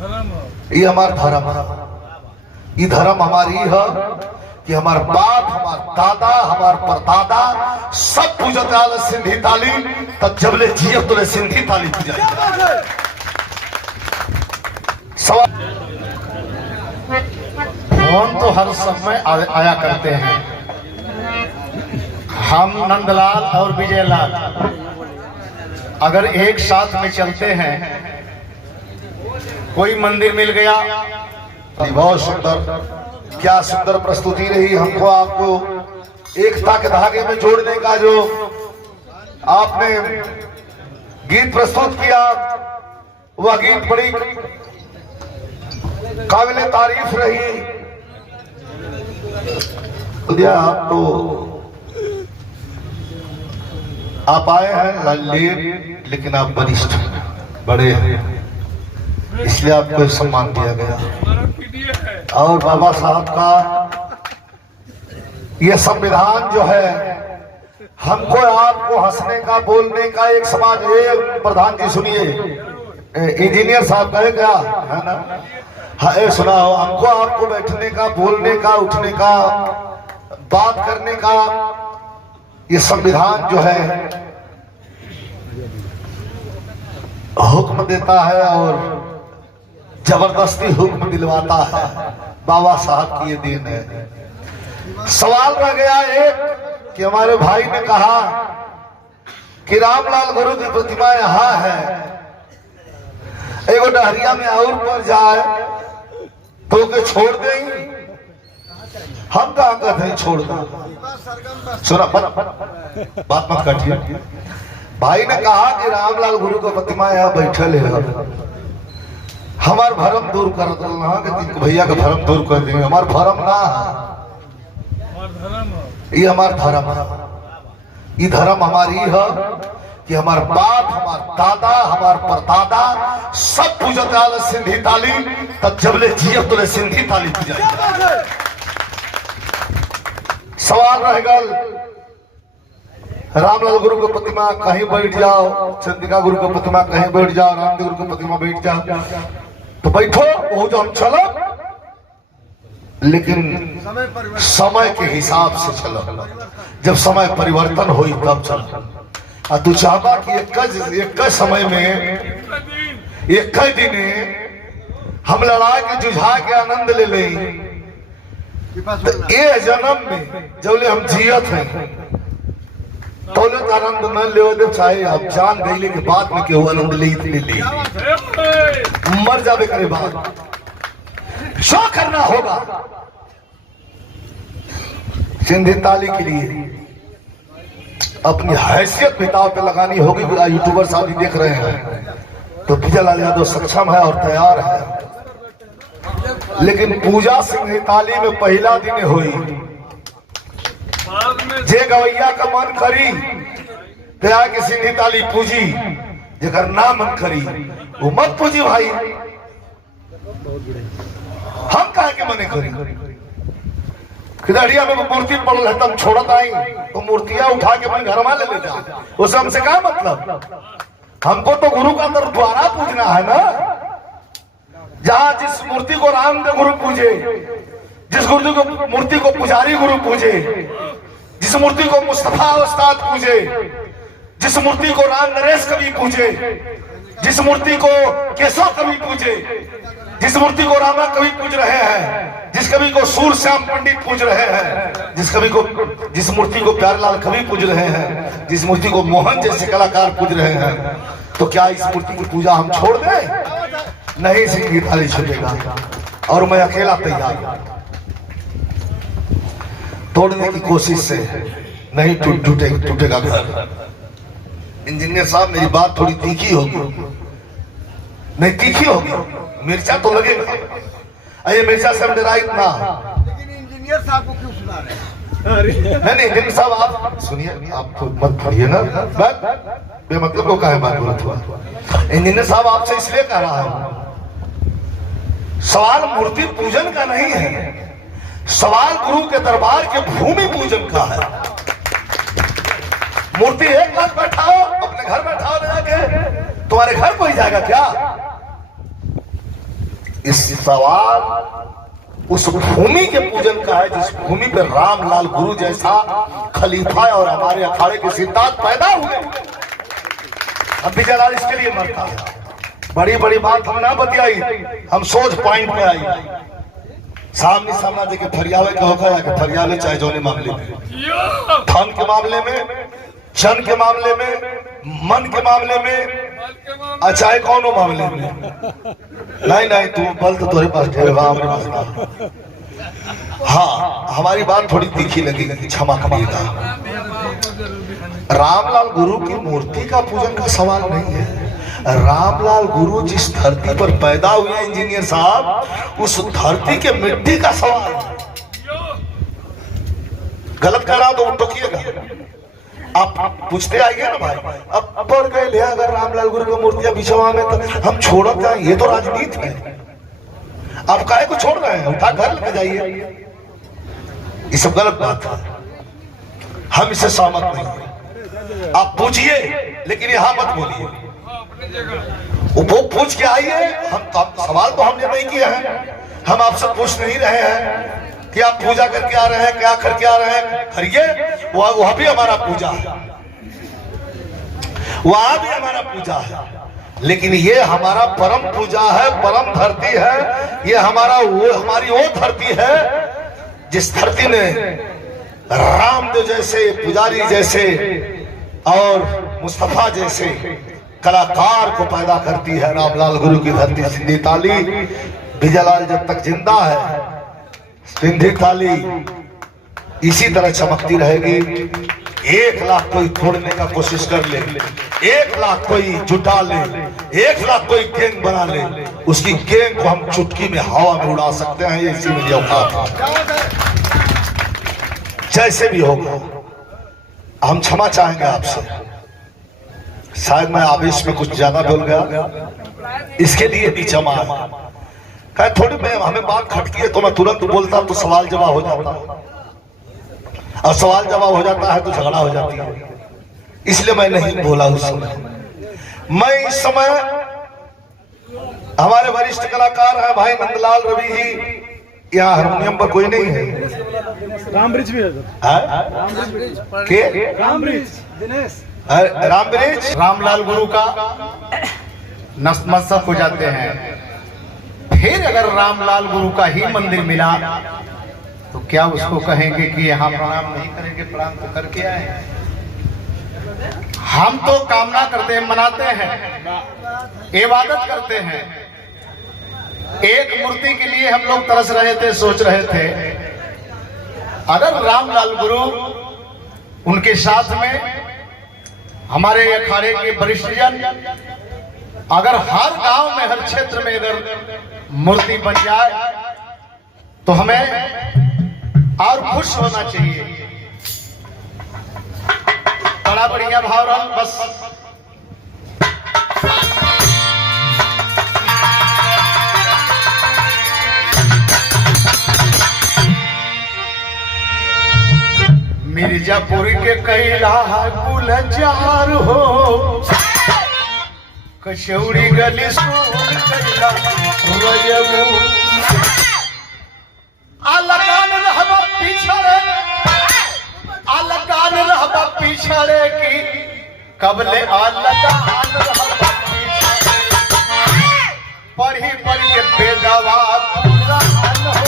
ये हमार धर्म है। ये धर्म हमारी है कि हमार बाप, हमार दादा, हमार परदादा सब पूजत आल सिंधी ताली, तब जबले जियब तो सिंधी ताली पूजा। फोन तो हर समय आया करते हैं। हम नंदलाल और विजयलाल अगर एक साथ में चलते हैं, कोई मंदिर मिल गया। बहुत सुंदर, क्या सुंदर प्रस्तुति रही। हमको आपको एकता के धागे में जोड़ने का जो आपने गीत प्रस्तुत किया, वह गीत बड़ी काबिले तारीफ रही। आप आए हैं लेट, लेकिन आप वरिष्ठ बड़े हैं, इसलिए आपको सम्मान दिया गया। और बाबा साहब का यह संविधान जो है, हमको आपको हंसने का, बोलने का एक समाज। एक प्रधान जी सुनिए, इंजीनियर साहब कहे क्या है ना, हाँ सुनाओ। हमको आपको बैठने का, बोलने का, उठने का, बात करने का ये संविधान जो है हुक्म देता है और जबरदस्ती हुक्म दिलवाता है। बाबा साहब की ये देन है। सवाल रह गया एक कि हमारे भाई ने कहा कि रामलाल गुरु की प्रतिमा यहाँ है, एगो डहरिया में और पर जाए तो के छोड़ दें। हम कहा कहते हैं छोड़ दो। सुना बात मत काटिए। भाई ने कहा कि रामलाल गुरु का प्रतिमा यहाँ बैठल है, हमार भरम दूर कर देना कि भैया का भरम दूर कर देंगे। हमार भरम ना है, ये हमार धर्म है। ये धर्म हमारी है कि हमार बाप, हमार दादा, हमार परदादा सब पूजत आल सिंधी ताली, तब जबले जियब तो सिंधी ताली पूजा। सवाल रह गल, रामलाल गुरु की प्रतिमा कहीं बैठ जाओ, चंद्रिका गुरु की प्रतिमा कहीं बैठ जाओ, रामदेव गुरु की प्रतिमा बैठ जाओ, तो बैठो वो जो हम चलो, लेकिन समय के हिसाब से चलो। जब समय परिवर्तन हुई तब चलो। और तू चाहता कि एक समय में, एक दिन हम लड़ा के जुझा के आनंद ले लें, तो ये जन्म में जब हम जियत हैं तो आनंद न ले दे, चाहे आप जान गईले के बाद में केहू आनंद ले मर जावे करे बाद शो करना होगा। सिंधी ताली के लिए अपनी हैसियत पिताव पे लगानी होगी। यूट्यूबर साथी देख रहे हैं तो विजयलाल यादव सक्षम है और तैयार है, लेकिन पूजा सिंधी ताली में पहला दिन हुई। जे गवैया का मन करी त्या के सिंधी ताली पूजी, जेकर ना मन करी वो मत पूजी। भाई हम कहा के मने करी, खिदड़िया में मूर्ति पड़ल है तब छोड़त आई तो मूर्तियां उठा के अपने घर में ले जा, उस हमसे क्या मतलब। हमको तो गुरु का अंदर द्वारा पूजना है ना। जहां जिस मूर्ति को रामदेव गुरु पूजे, जिस गुरु को मूर्ति को पुजारी गुरु पूजे, जिस मूर्ति को मुस्तफा उस्ताद पूजे, जिस मूर्ति को राम नरेश कवि पूजे, जिस मूर्ति को केशव कवि पूजे, जिस मूर्ति को रामा कवि पूज रहे हैं, जिस कवि को सूर श्याम पंडित पूज रहे हैं, जिस मूर्ति को प्यारेलाल कवि पूज रहे हैं, जिस मूर्ति को मोहन जैसे कलाकार पूज रहे हैं, तो क्या इस मूर्ति की पूजा हम छोड़ दें? नहीं, सिंधी थाली छूटेगा और मैं अकेला तैयार। तोड़ने की कोशिश से नहीं टूटेगा घर। इंजीनियर साहब मेरी बात थोड़ी तीखी होगी, नहीं तीखी होगी, मिर्चा तो लगेगा। अरे मिर्चा से हम डराई ना, लेकिन इंजीनियर साहब को क्यों सुना रहे हैं? नहीं इंजीनियर साहब आप सुनिए, आप तो मत पढ़िए ना, बेमतलब को काहे बात बोलत हुआ। इंजीनियर साहब आपसे इसलिए कह रहा है, सवाल मूर्ति पूजन का नहीं है, सवाल गुरु के दरबार के भूमि पूजन का है। मूर्ति एक लाख बैठाओ, अपने घर बैठाओ ले जाके, तुम्हारे घर कोई जाएगा क्या? इस सवाल उस भूमि के पूजन का है जिस भूमि पर रामलाल गुरु जैसा खलीफा और हमारे अखाड़े के सिद्धांत पैदा हुए। अब भी जलाल इसके लिए मरता है। बड़ी बड़ी बात हम ना बतियाई, हम सोच पॉइंट पे आई। सामने सामना देखे फरियावे का होगा या कि फरियावे चाहे जोने मामले में, धन के मामले में, जन के मामले में, मन के मामले में, चाहे कौन मामले में। नहीं नहीं तू बल तो तुम्हारे पास ठहरेगा, हमारे पास ना। हाँ हमारी बात थोड़ी तीखी लगेगी, क्षमा करिएगा। रामलाल गुरु की मूर्ति का पूजन का सवाल नहीं है। रामलाल गुरु जिस धरती पर पैदा हुए हैं इंजीनियर साहब, उस धरती के मिट्टी का सवाल। गलत कर रहा तो टोकिएगा। आप पूछते आइए ना भाई, अब पढ़ गए ले अगर रामलाल गुरु की मूर्तियां बिछवा में तो हम छोड़ जाए, ये तो राजनीति है। आप काहे को छोड़ रहे हैं, उठा घर लेके जाइए। ये सब गलत बात है, हम इससे सहमत नहीं। आप पूछिए लेकिन यहां मत बोलिए। वो पूछ के आइए। हम सवाल तो हमने नहीं किया है, हम आपसे पूछ नहीं रहे हैं कि आप पूजा करके आ रहे हैं, क्या करके आ रहे हैं। करिए, वह भी हमारा पूजा है, वहां भी हमारा पूजा है, लेकिन ये हमारा परम पूजा है, परम धरती है। ये हमारी वो धरती है जिस धरती ने रामदेव जैसे पुजारी जैसे और मुस्तफा जैसे कलाकार को पैदा करती है। रामलाल गुरु की धरती सिंधी ताली, विजयलाल जब तक जिंदा है सिंधी ताली इसी तरह चमकती रहेगी। 1 लाख कोई तोड़ने का कोशिश कर ले, 1 लाख कोई जुटा ले, 1 लाख कोई गैंग बना ले, उसकी गैंग को हम चुटकी में हवा में उड़ा सकते हैं। ये इसी में औकात जैसे भी होगा। हम क्षमा चाहेंगे आपसे, शायद मैं आवेश में कुछ ज्यादा बोल गया, इसके लिए भी क्षमा है। कहे थोड़ी मैं हमें बात खटकी है तो मैं तुरंत बोलता तो सवाल जवाब हो जाता, और सवाल जवाब हो जाता है तो झगड़ा हो जाती है, इसलिए मैं नहीं बोला उस समय। मैं इस समय हमारे वरिष्ठ कलाकार हैं भाई नंदलाल रवि जी, यहाँ हारमोनियम पर कोई नहीं है। रामब्रिज भी है दिनेश रामब्रिज रामलाल गुरु का नतमस्तक हो जाते हैं। फिर अगर रामलाल गुरु का ही मंदिर मिला तो क्या उसको कहेंगे कि यहाँ प्रणाम नहीं करेंगे? प्रणाम तो करके आए। हम तो कामना करते हैं, मनाते हैं, इबादत करते हैं। एक मूर्ति के लिए हम लोग तरस रहे थे, सोच रहे थे अगर रामलाल गुरु उनके साथ में हमारे अखाड़े के वरिष्ठजन अगर हर गांव में हर क्षेत्र में अगर मूर्ति बन जाए तो हमें और खुश होना चाहिए। बड़ा बढ़िया भाव रहा बस। मिर्जापुर के कैला गुलजार हो, कचौड़ी गली स्कूल कैला रजबू, अलगान रहबा पिछड़े, अलगान रहबा पिछड़े की कबले अलगान रहबा पिछड़े, पढ़ी पढ़ के बेदवा पुरान हो,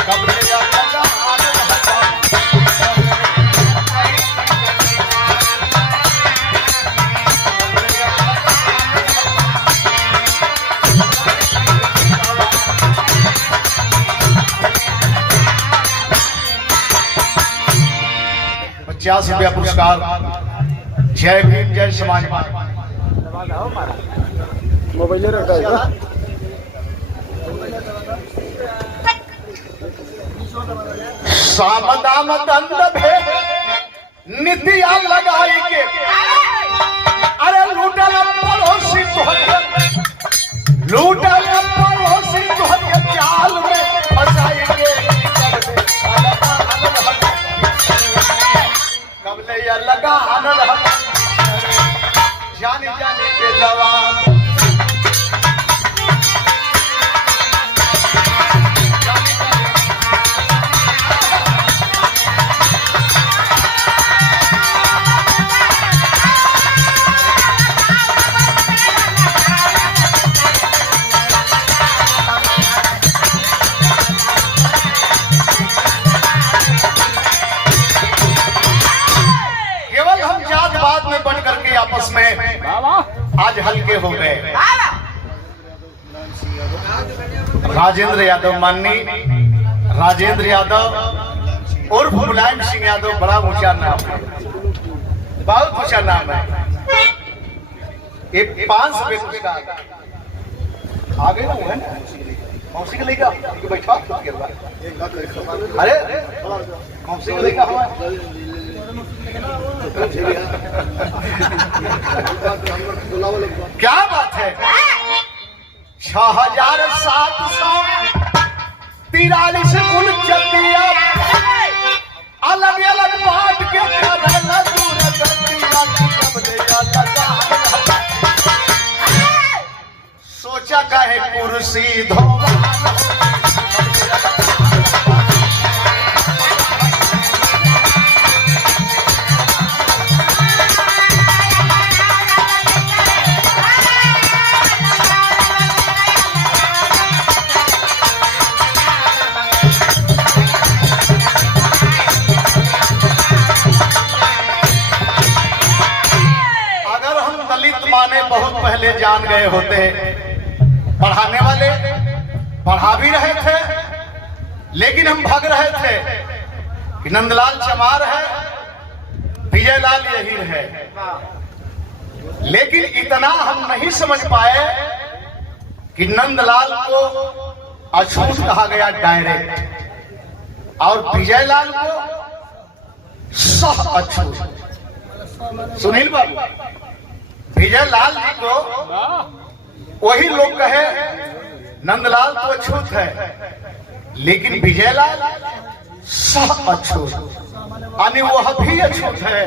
कबले अलगान रहबा ₹50 पुरस्कार। जय भीम जय समाज। मोबाइल रखा है सामदाम दंड भेद नितिया लगाई के, अरे लूटल पड़ोसी लूटल पड़ोसी जाल में फंसाएंगे, कबले लगा जानी जानी के जवान हल्के हो गए। राजेंद्र यादव माननी, राजेंद्र यादव उर्फ मुलायम सिंह यादव, बड़ा ऊंचा नाम है, बहुत ऊंचा नाम है। एक 5 रुपये पुरस्कार आ गए ना, वो है मौसी के लेकर बैठा। अरे मौसी के लेकर क्या बात है। 6743 कुल चंदिया अलग अलग बात के करना दूर चंदिया सोचा काहे कुर्सी धोवा। बहुत पहले जान गए होते, पढ़ाने वाले पढ़ा भी रहे थे, लेकिन हम भाग रहे थे कि नंदलाल चमार है, विजयलाल यही है। लेकिन इतना हम नहीं समझ पाए कि नंदलाल को अछूत कहा गया डायरेक्ट, और विजयलाल को सह अछूत। सुनील बाबू, विजयलाल जी को वही लोग कहे नंदलाल तो अछूत है, लेकिन विजयलाल सह अछूत, यानी वह भी अछूत है,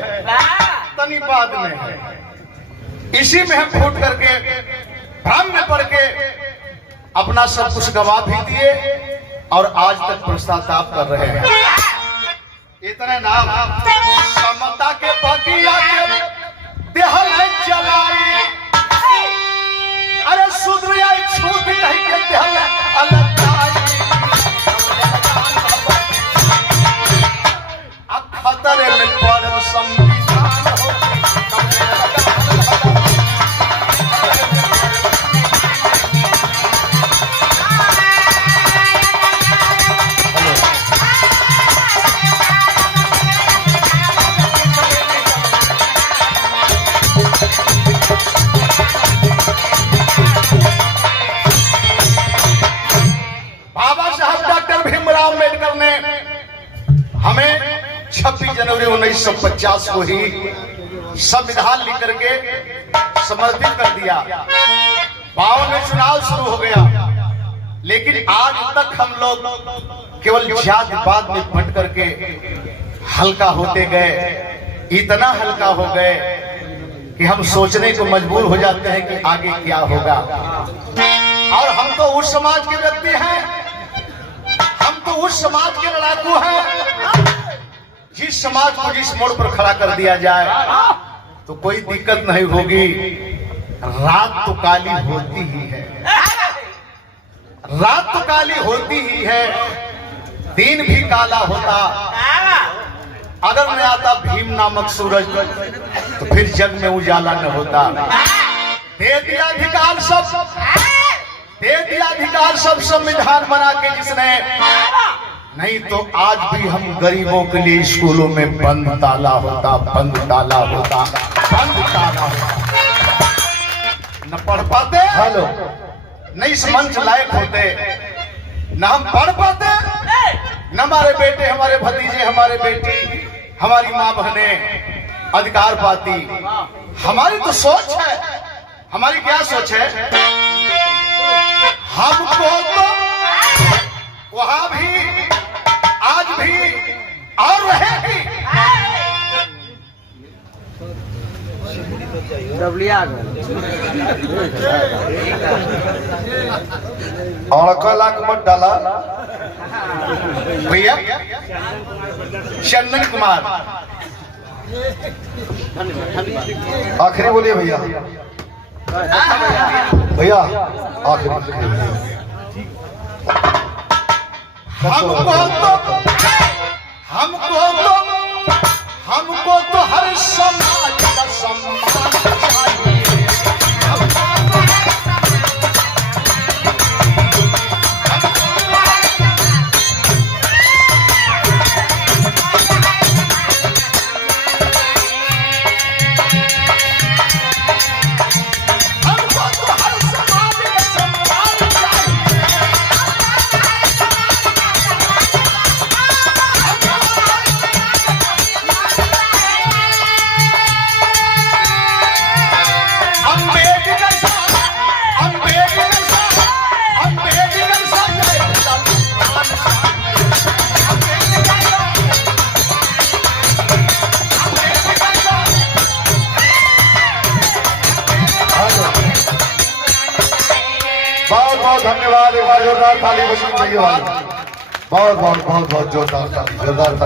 तनी बाद में है। इसी में हम फूट करके भ्रम में पड़ के अपना सब कुछ गवा भी दिए और आज तक पश्चाताप कर रहे हैं। इतने नाम समता के बगिया के देहल है जलाई, अरे शूद्र या छूत नहीं के देहल अलग अब खतरे में पड़ल संविधान हो। हमें 26 जनवरी 1950 को ही संविधान लिख करके समर्पित कर दिया। 52 में चुनाव शुरू हो गया, लेकिन आज तक हम लोग केवल जातिवाद में बंट करके हल्का होते गए, इतना हल्का हो गए कि हम सोचने को मजबूर हो जाते हैं कि आगे क्या होगा। और हम तो उस समाज के व्यक्ति हैं, हम तो उस समाज के लड़ाकू हैं, जिस समाज को जिस मोड़ पर खड़ा कर दिया जाए तो कोई दिक्कत नहीं होगी। रात तो काली होती ही है, रात तो काली होती ही है, दिन भी काला होता। अगर न आता भीम नामक सूरज तो फिर जग में उजाला न होता। दे दिया अधिकार सब, दे दिया अधिकार सब संविधान बना के जिसने, नहीं तो आज भी हम गरीबों के लिए स्कूलों में बंद ताला होता, बंद ताला होता, बंद ताला होता। न पढ़ पाते, हेलो, न इस मंच लायक होते, न हम पढ़ पाते, न हमारे बेटे, हमारे भतीजे, हमारे बेटी, हमारी माँ बहनें अधिकार पाती। हमारी तो सोच है, हमारी क्या सोच है, हमको तो वहां भी आज भी और रहेगी। अड़का लाख मत डाला भैया। चंदन कुमार आखिरी बोलिए भैया, भैया आखिरी। हमको तो हर समाज का सम्मान चाहिए। बहुत बहुत धन्यवाद। एक बार जोरदार ताली बजनी चाहिए भाई। बहुत बहुत बहुत बहुत जोरदार ताली, जोरदार ताली।